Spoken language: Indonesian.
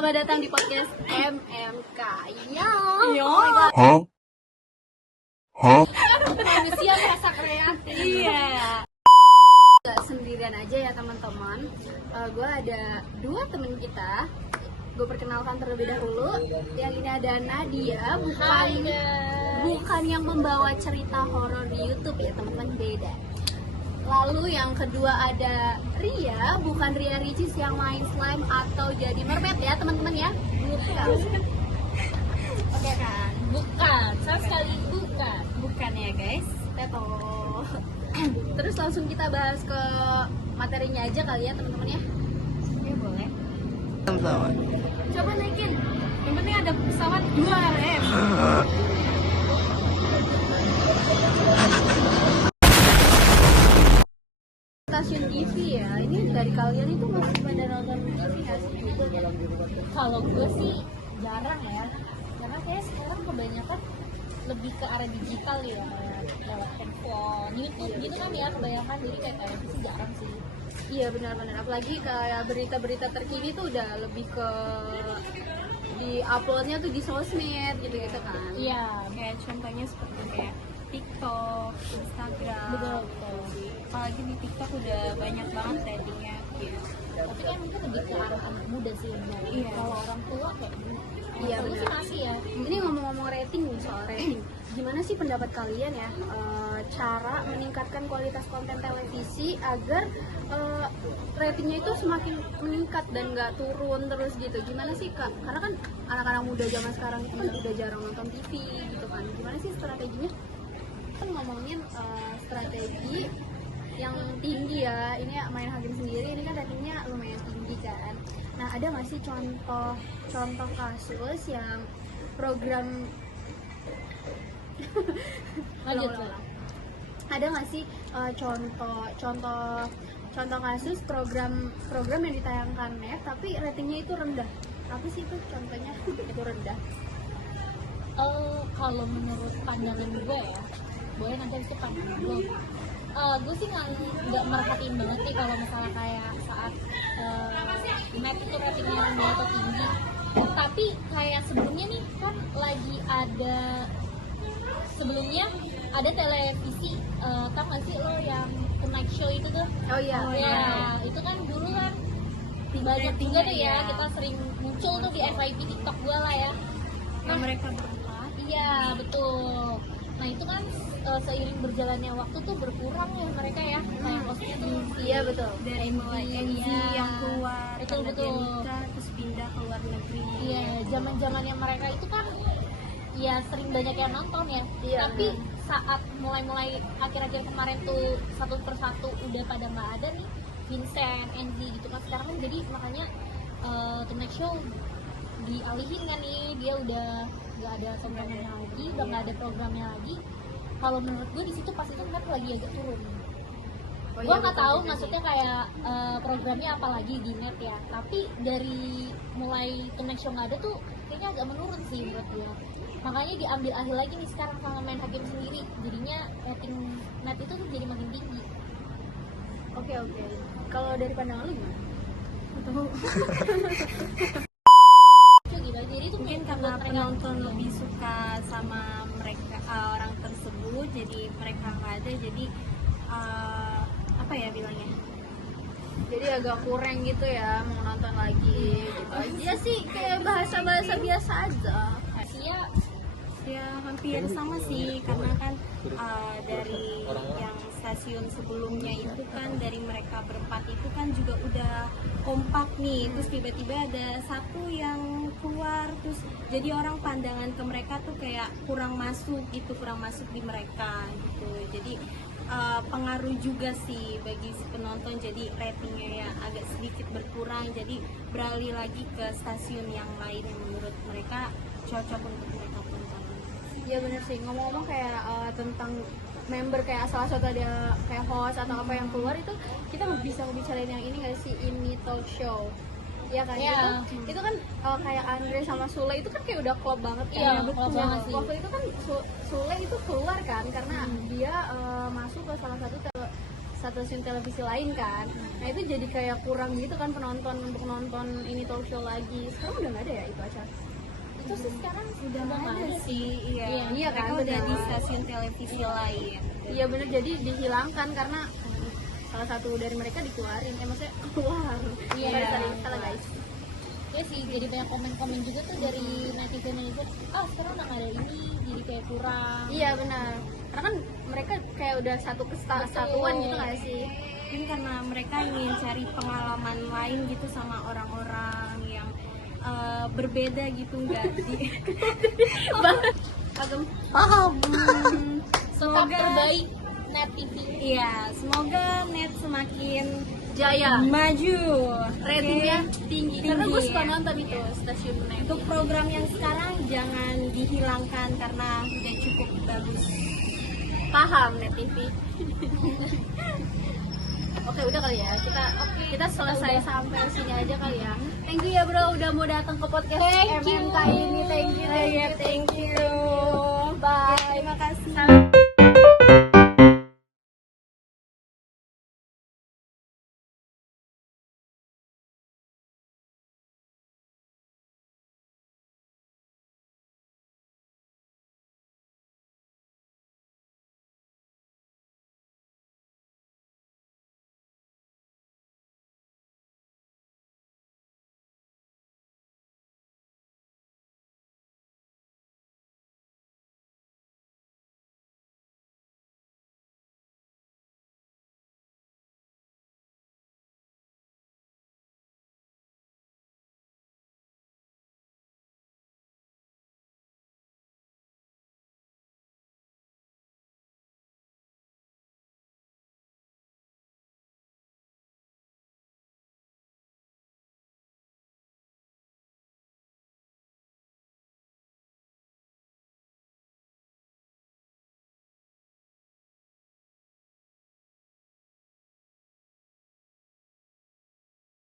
selamat datang di podcast MMK. Yo. Oh my god. Manusia rasa kreatif. Iya. Gak sendirian aja ya teman-teman. Gue ada dua temen kita. Gue perkenalkan terlebih dahulu. Yang ini ada Nadia, bukan yang membawa cerita horor di YouTube ya teman-teman, beda. Lalu yang kedua ada Ria, bukan Ria Ricis yang main slime atau jadi mermaid ya teman-teman ya. Bukan. Oke kan? Bukan, sama sekali bukan. Bukan ya guys. Teto. Terus langsung kita bahas ke materinya aja kali ya teman-teman ya. Ya boleh. Coba naikin. Yang penting ada pesawat 2 RM. Stasiun TV ya. Ini dari kalian itu masih pada nonton TV nggak sih? Kalau gue sih jarang ya, karena kayak sekarang kebanyakan lebih ke arah digital ya, lewat handphone, YouTube gitu kan ya kebanyakan, jadi kayak televisi jarang sih. Iya benar-benar. Apalagi kayak berita-berita terkini tuh udah lebih ke di uploadnya tuh di sosmed gitu-gitu kan. Iya, Kayak contohnya seperti kayak TikTok, Instagram. betul. Apalagi di TikTok udah banyak banget trendingnya. Tapi kan mungkin lebih ke arah anak muda sih yang nyari. Iya. Kalau orang tua kayak Iya, gue benar. sih masih ya. Ini ngomong-ngomong rating nih, soal rating. Gimana sih pendapat kalian ya cara meningkatkan kualitas konten televisi agar ratingnya itu semakin meningkat dan nggak turun terus gitu? Gimana sih Kak? Karena kan anak-anak muda zaman sekarang itu kan udah jarang nonton TV gitu kan. Gimana sih strateginya? Kan ngomongin strategi yang tinggi ya. Ini main hakim sendiri, ini kan ratingnya lumayan tinggi kan. Nah, ada nggak sih contoh kasus yang program Lanjut Ulang, lah. ulang. Ada nggak sih contoh kasus program yang ditayangkan net tapi ratingnya itu rendah? Apa sih itu contohnya itu rendah? Kalau menurut pandangan gue ya, boleh nanti itu pandangan gue. Gue sih nggak merhatiin banget nih kalau misalnya kayak saat net itu ratingnya rendah atau tinggi. Tapi kayak sebelumnya nih kan lagi ada televisi, tau gak sih lo yang Tonight Show itu tuh? Oh iya. Ya, itu kan dulu kan banyak juga tuh ya, kita sering muncul tuh di FYP TikTok gue lah ya. Yang mereka berdua. Iya betul. Nah itu kan seiring berjalannya waktu tuh berkurang ya mereka ya, kayak hostnya di Iya betul. Dari mulai NZ Iya. yang keluar, Betul, karena dia betul. nikah, terus pindah ke luar negeri. Iya, zaman-zamannya mereka itu kan ya sering banyak yang nonton ya. Iya, Tapi saat mulai akhir-akhir kemarin tuh satu persatu udah pada nggak ada nih, Vincent, Enzi gitu kan, sekarang kan jadi makanya Tonight Show dialihin kan nih, dia udah nggak ada programnya lagi, udah nggak ada programnya lagi. Kalau menurut gue di situ pas itu kan lagi agak turun. Oh, Gue iya, nggak betul tahu juga maksudnya kayak programnya apa lagi di net ya, tapi dari mulai Tonight Show nggak ada tuh kayaknya agak menurun sih menurut gue. Makanya diambil alih lagi nih sekarang sama main hakim sendiri, jadinya rating net itu tuh jadi makin tinggi. sih. Oke. Kalau dari pandangan lu gimana? Gitu. Jadi itu Mungkin kayak karena buat mereka- penonton lebih suka sama mereka, orang tersebut, jadi mereka nggak ada, jadi apa ya bilangnya? Jadi agak kurang gitu ya mau nonton lagi gitu aja sih, kayak bahasa biasa aja. Asia Ya hampir sama sih, karena kan dari yang stasiun sebelumnya itu kan dari mereka berempat itu kan juga udah kompak nih, terus tiba-tiba ada satu yang keluar, terus jadi orang pandangan ke mereka tuh kayak kurang masuk di mereka gitu. Jadi pengaruh juga sih bagi si penonton, jadi ratingnya ya agak sedikit berkurang, jadi beralih lagi ke stasiun yang lain yang menurut mereka cocok untuk mereka tonton. Iya bener sih, ngomong-ngomong kayak tentang member kayak salah satu ada kayak host atau apa yang keluar itu, kita bisa ngebicarain yang ini nggak sih, ini talk show ya kan? Iya. Itu kan kayak Andre sama Sule itu kan kayak udah klop banget kan. Iya, Ya, klop banget sih. waktu itu kan Sule itu keluar kan karena dia masuk ke salah satu stasiun televisi lain kan. Nah itu jadi kayak kurang gitu kan penonton untuk nonton ini talk show lagi. Sekarang udah nggak ada ya itu acara? Itu sih sekarang udah nggak nggak ada ada sih. Iya, Iya kan, mereka udah benar. di stasiun televisi lain. Iya bener, jadi dihilangkan karena salah satu dari mereka dikeluarin. Maksudnya keluar. Iya. Sorry, salah guys. Ya sih, jadi banyak komen-komen juga tuh dari netizen sekarang udah nggak ada ini, jadi kayak kurang. Iya benar. Karena kan mereka kayak udah satu kesatuan gitu nggak sih? Mungkin karena mereka ingin cari pengalaman lain gitu sama orang-orang yang berbeda gitu, nggak di Agam paham. Tetap Semoga terbaik Net TV. iya, semoga net semakin Jaya. maju, Ratingnya Oke? tinggi. Karena gue suka ya. nonton itu stasiun Net. Untuk program yang sekarang jangan dihilangkan karena udah cukup bagus. Paham Net TV. Oke udah kali ya, kita selesai sampai sini aja kali ya. Thank you ya bro udah mau datang ke podcast Thank you. MMK ini. Thank you. Thank you. Bye. Terima kasih. Salam.